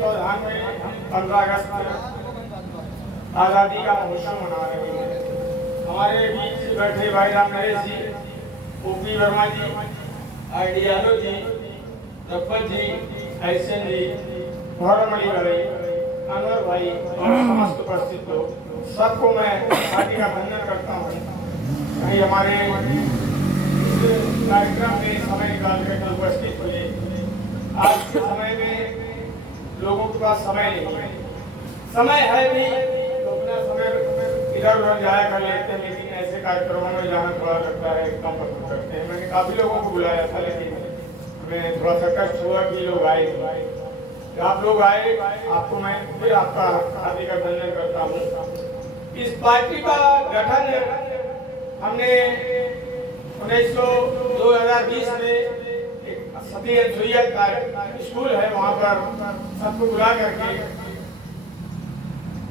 तत्वाधान में हम 15 अगस्त आज़ादी का महोत्सव मना रहे हैं। हमारे बीच बैठे भाई राम नरेश जी, ओपी वर्मा जी, आईडी यादव जी, रप्पत जी, ऐसन जी, गौरमणि भाई, अनवर भाई और समस्त उपस्थित लोग, सबको मैं पार्टी का वंदन करता हूँ। कहीं हमारे कार्यक्रम में समय निकाल कर उपस्थित हुए। आज के समय में लोगों के पास समय नहीं है, समय है भी तो अपना समय इधर उधर जाया कर लेते हैं, लेकिन ऐसे कार्यक्रमों में जाना थोड़ा लगता है, कम पसंद करते हैं। मैंने काफ़ी लोगों को बुलाया था, लेकिन हमें थोड़ा सा कष्ट हुआ कि लोग आए। आप लोग आए, आपको मैं फिर आपका हार्दिक अभिनंदन करता हूँ। इस पार्टी का गठन हमने 2020 में एक सती अनसुईया का स्कूल है, वहाँ पर सबको बुला करके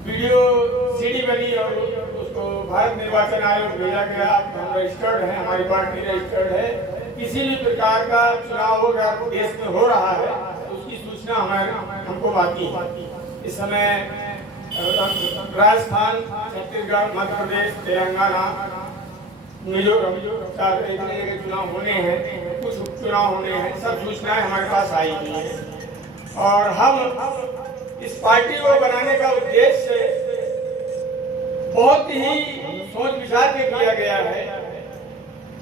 वीडियो सीडी बनी और उसको भारत निर्वाचन आयोग भेजा गया। हम रजिस्टर्ड हैं, हमारी पार्टी रजिस्टर्ड है। किसी भी प्रकार का चुनाव अगर देश में हो रहा है तो उसकी सूचना हमको आती है। इस समय राजस्थान, छत्तीसगढ़, मध्य प्रदेश, तेलंगाना, मिजोरम चुनाव होने हैं, कुछ उपचुनाव होने हैं, सब सूचनाएं हमारे पास आई हुई हैं। और हम इस पार्टी को बनाने का उद्देश्य बहुत ही सोच विचार के किया गया है।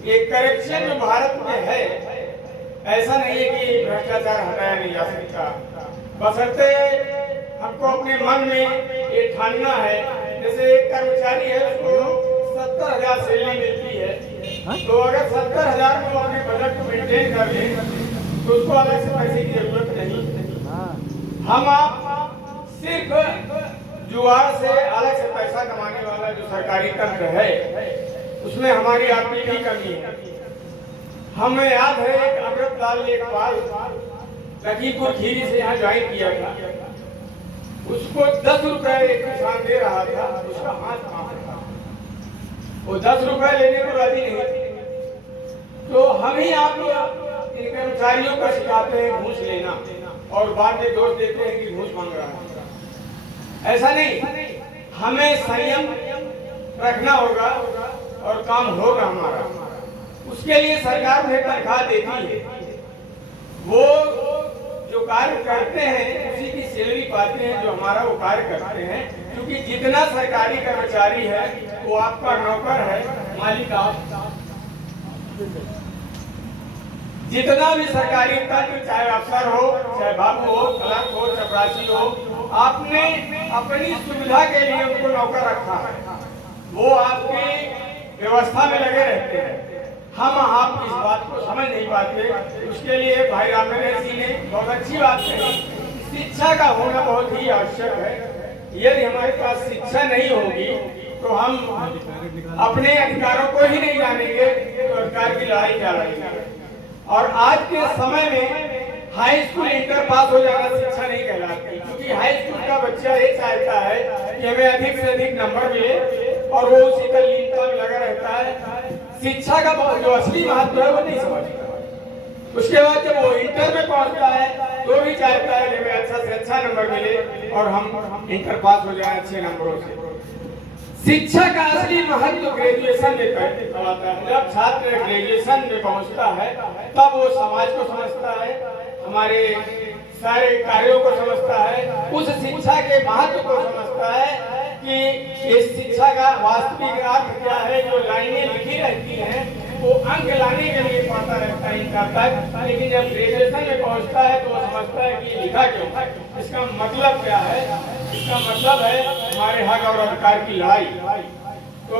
ये करेक्शन जो भारत में है, ऐसा नहीं है कि भ्रष्टाचार हटाया नहीं जा सकता, बशर्ते हमको अपने मन में ये ठानना है। जैसे एक कर्मचारी है, उसको 70,000 सैलरी मिलती है, तो अगर 70,000 को अपने बजट को मेंटेन कर ले तो उसको अलग से पैसे की जरूरत नहीं। हम आप सिर्फ जुगाड़ से अलग से पैसा कमाने वाला जो सरकारी तंत्र है, उसमें हमारी आपकी भी कमी है। हमें याद है एक अमृतलाल लेखपाल लखीमपुर खीरी से यहाँ ज्वाइन किया था, उसको 10 रुपए एक किसान दे रहा था, उसका हाथ कांप रहा था, वो 10 रुपए लेने को राजी नहीं। तो हम ही आप इन कर्मचारियों का सिखाते हैं घूस लेना और बाद में दोष देते हैं कि घूस मांग रहा है। ऐसा नहीं, हमें संयम रखना होगा और काम होगा हमारा। उसके लिए सरकार उन्हें तनख्वाह देती है, वो जो कार्य करते हैं उसी की सैलरी पाते हैं जो हमारा वो कार्य करते हैं। क्योंकि जितना सरकारी कर्मचारी है वो आपका नौकर है, मालिक आप। जितना भी सरकारी तंत्र, चाहे अफसर हो, चाहे बाबू हो, क्लर्क हो, चपरासी हो, आपने अपनी सुविधा के लिए उनको नौकर रखा है, वो आपकी व्यवस्था में लगे रहते हैं। हम आप इस बात को समझ नहीं पाते। उसके लिए भाई राम नरेश जी ने बहुत अच्छी बात कही, शिक्षा का होना बहुत ही आवश्यक है। यदि हमारे पास शिक्षा नहीं होगी तो हम अपने अधिकारों को ही नहीं जानेंगे तो अधिकार की लड़ाई क्या लड़ेंगे। और आज के समय में हाई स्कूल इंटर पास हो जाना शिक्षा नहीं कहलाती, क्योंकि हाई स्कूल का बच्चा ये चाहता है कि हमें अधिक से अधिक नंबर मिले और वो उसी का लीनता में लगा रहता है। शिक्षा का जो असली महत्व है वो नहीं समझता। उसके बाद जब वो इंटर में पहुंचता है तो भी चाहता है कि हमें अच्छा से अच्छा नंबर मिले और हम इंटर पास हो जाए अच्छे नंबरों से। शिक्षा का असली महत्व ग्रेजुएशन में आता है। जब छात्र ग्रेजुएशन में पहुंचता है तब वो समाज को समझता है, हमारे सारे कार्यों को समझता है, उस शिक्षा के महत्व को समझता है कि इस शिक्षा का वास्तविक अर्थ क्या है। जो लाइनें लिखी रहती हैं वो अंक लाने के लिए पढ़ता रहता है इंटर तक, लेकिन जब ग्रेजुएशन में पहुंचता है तो वो समझता है कि लिखा क्यों, इसका मतलब क्या है। इसका मतलब है हमारे हक और अधिकार की लड़ाई। तो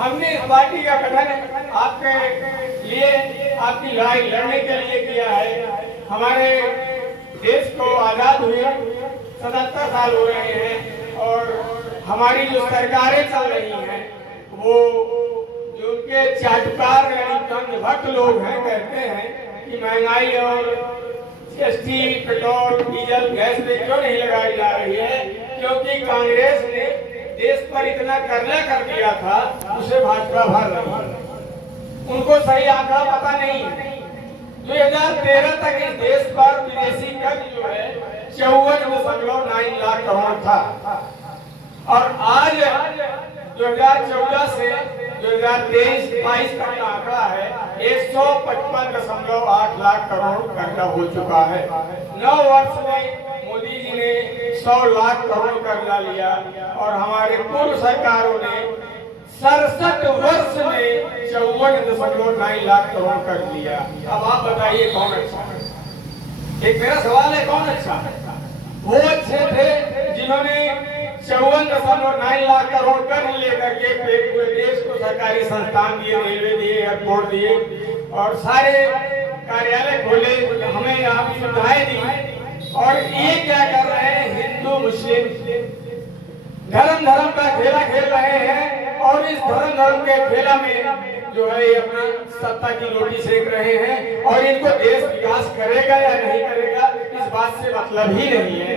हमने इस पार्टी का गठन आपके लिए, आपकी लड़ाई लड़ने के लिए किया है। हमारे देश को आजाद हुए 77 साल हो रहे हैं और हमारी जो सरकारें चल रही हैं वो जो उनके चाटुकार यानी भक्त लोग हैं, कहते हैं कि महंगाई और जीएसटी, पेट्रोल, डीजल, गैस पे क्यों नहीं लगाई जा रही है, क्योंकि कांग्रेस ने देश पर इतना कर्जा कर दिया था, उसे भाजपा भर रही। उनको सही आंकड़ा पता नहीं है। 2013 तक इस देश पर विदेशी कर्ज जो है 54.9 लाख करोड़ था और आज 2014 से 2023-22 का आंकड़ा है 155.8 लाख करोड़ कर्जा हो चुका है। 9 वर्ष में मोदी जी ने 100 लाख करोड़ कर्जा लिया और हमारे पूर्व सरकारों ने 67 वर्ष में 54.9 लाख करोड़ कर दिया। अब आप बताइए कौन अच्छा है? एक मेरा सवाल है, कौन अच्छा है? वो अच्छे थे जिन्होंने 54.9 लाख करोड़ कर लेकर के पूरे देश को सरकारी संस्थान दिए, रेलवे दिए, एयरपोर्ट दिए और सारे कार्यालय खोले, हमें यहाँ की सुविधाएं दी। और ये क्या कर रहे हैं? हिंदू मुस्लिम धर्म का खेला खेल रहे हैं और इस धर्म के खेला में जो है ये अपनी सत्ता की रोटी सेक रहे हैं और इनको देश विकास करेगा या नहीं करेगा इस बात से मतलब ही नहीं है।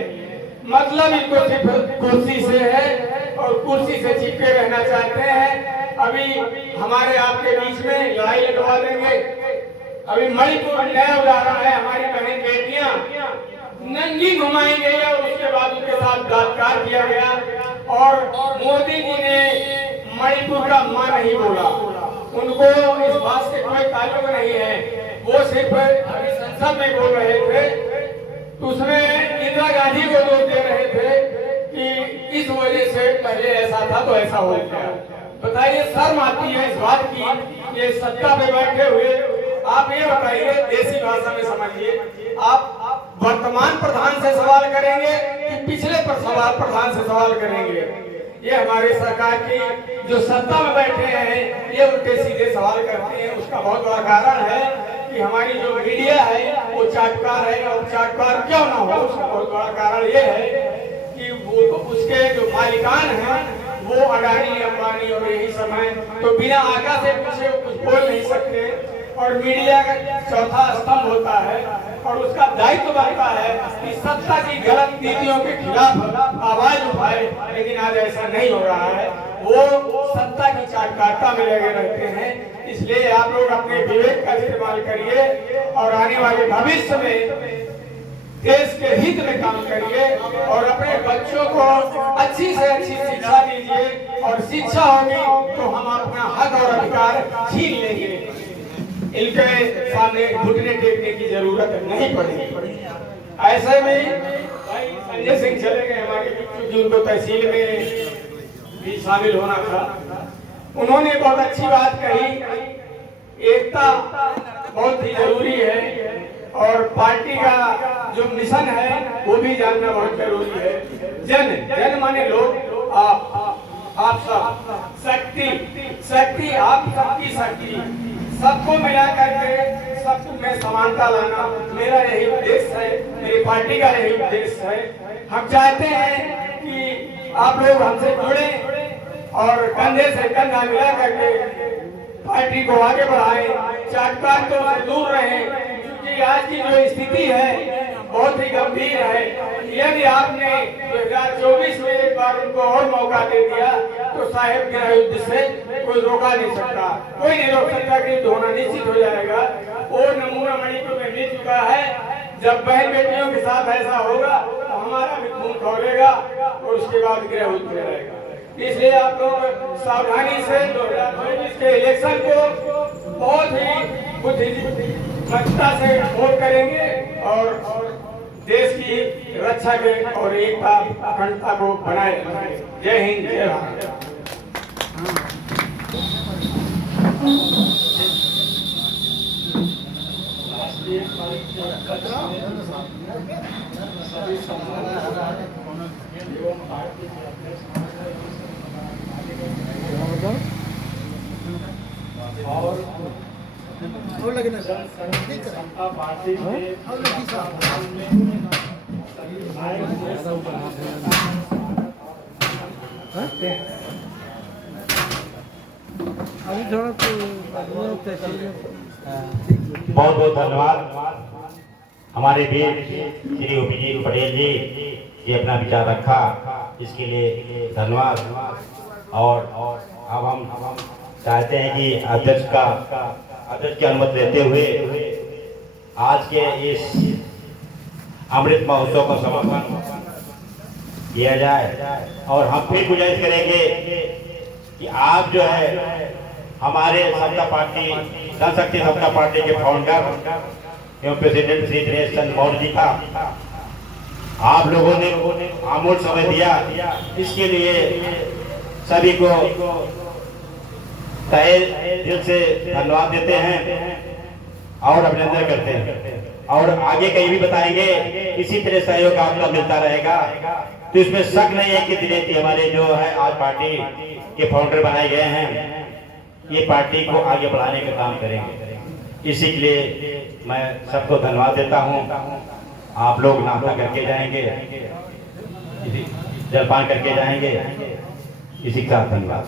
मतलब इनको सिर्फ कुर्सी से है और कुर्सी से चिपके रहना चाहते हैं। अभी हमारे आपके बीच में लड़ाई लगवा देंगे। अभी मणिपुर नया उदाहरण है, हमारी बहन बेटियां नंगी घुमाई गई और उसके बाद उनके साथ बलात्कार किया गया और मोदी जी ने मणिपुर का मां नहीं बोला। उनको इस बात से कोई ताल्लुक नहीं है। वो सिर्फ अभी संसद में बोल रहे थे, उसमें इंदिरा गांधी को दोष दे रहे थे कि इस वजह से पहले ऐसा था तो ऐसा हो गया। बताइए, शर्म आती है इस बात की? ये सत्ता पे बैठे हुए आप ये बताइए, देसी भाषा में समझिए, आप वर्तमान प्रधान से सवाल करेंगे कि पिछले प्रधान से सवाल करेंगे? ये हमारे सरकार की जो सत्ता में बैठे हैं ये उनके सीधे सवाल करते हैं। उसका बहुत बड़ा कारण है कि हमारी जो मीडिया है वो चाटकार है और चाटकार क्यों ना हो, उसका बहुत बड़ा कारण ये है कि वो उसके जो मालिकान हैं वो अडानी, अंबानी और यही सब हैं, तो बिना आज्ञा से पूछे कुछ बोल नहीं सकते और मीडिया का चौथा स्तंभ होता है और उसका दायित्व बनता है कि सत्ता की गलत नीतियों के खिलाफ आवाज उठाए। लेकिन आज ऐसा नहीं हो रहा है, वो सत्ता की चाटकारिता में लगे रहते हैं। इसलिए आप लोग अपने विवेक का इस्तेमाल करिए और आने वाले भविष्य में देश के हित में काम करिए और अपने बच्चों को अच्छी से अच्छी शिक्षा दीजिए और शिक्षा होगी तो हम अपना हक और अधिकार छीन लेंगे। इनके सामने घुटने टेकने की जरूरत नहीं पड़ेगी। ऐसे में भाई संजय सिंह चले गए हमारे, क्योंकि उनको तहसील में भी शामिल होना था। उन्होंने बहुत अच्छी बात कही, एकता बहुत ही जरूरी है और पार्टी का जो मिशन है वो भी जानना बहुत जरूरी है। जन माने लोग, आप सब, शक्ति आप सबकी शक्ति, सबको मिला करके सबको में समानता लाना मेरा यही उद्देश्य है, मेरी पार्टी का यही उद्देश्य है। हम चाहते हैं कि आप लोग हमसे जुड़े और कंधे से कंधा मिला करके पार्टी को आगे बढ़ाएं, चाटकार तो दूर रहें, क्योंकि आज की जो स्थिति है बहुत ही गंभीर है। यदि आपने 2024 में एक बार उनको और मौका दे दिया तो साहेब गृह युद्ध से कोई रोका नहीं सकता, कोई नहीं रोक सकता कि युद्ध होना निश्चित हो जाएगा। और नमूना मणिपुर में मिल चुका है। जब बहन बेटियों के साथ ऐसा होगा तो हमारा भी खून खौलेगा और उसके बाद गृह युद्ध हो जाएगा। इसलिए आप लोग सावधानी से 2024 के इलेक्शन को बहुत ही बुद्धिमत्ता से वोट करेंगे और देश की रक्षा के और एकता अखंडता को बनाए रखेंगे। जय हिंद, जय भारत। और लगे ना पार्टी अभी थोड़ा तो बहुत बहुत धन्यवाद हमारे वीर श्री ओपी पटेल जी ये अपना विचार रखा, इसके लिए धन्यवाद। और अब हम चाहते हैं कि अध्यक्ष की अनुमति लेते हुए आज के इस अमृत महोत्सव का समापन किया जाए। और हम फिर गुजारिश करेंगे कि आप जो है हमारे समता पार्टी जनशक्ति समता पार्टी के फाउंडर एवं प्रेसिडेंट श्री दिनेश चंद्र मौर्य जी का आप लोगों ने अमूल्य समय दिया, इसके लिए सभी को तहे दिल से धन्यवाद देते हैं और अभिनंदन करते हैं। और आगे कहीं भी बताएंगे इसी तरह सहयोग आपका मिलता रहेगा। तो इसमें शक नहीं है कि दिनेश जी हमारे जो है आज पार्टी के फाउंडर बनाए गए हैं, ये पार्टी को आगे बढ़ाने का काम करेंगे। इसी के लिए मैं सबको धन्यवाद देता हूँ। आप लोग नाश्ता करके जाएंगे, जलपान करके जाएंगे, इसी का धन्यवाद।